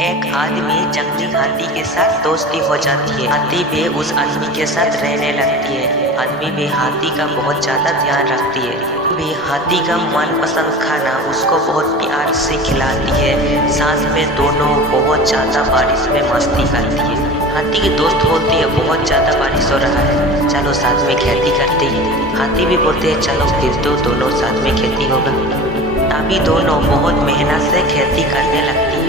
एक आदमी जंगली हाथी के साथ दोस्ती हो जाती है। हाथी भी उस आदमी के साथ रहने लगती है। आदमी भी हाथी का बहुत ज्यादा ध्यान रखती है। भी हाथी का मनपसंद खाना उसको बहुत प्यार से खिलाती है। साथ में दोनों बहुत ज्यादा बारिश में मस्ती करती है। हाथी की दोस्त बोलती है बहुत ज्यादा बारिश हो रहा है, चलो साथ में खेती करते हैं। हाथी भी बोलते हैं चलो फिर तो दोनों साथ में खेती होगा। तभी दोनों बहुत मेहनत से खेती करने लगती है।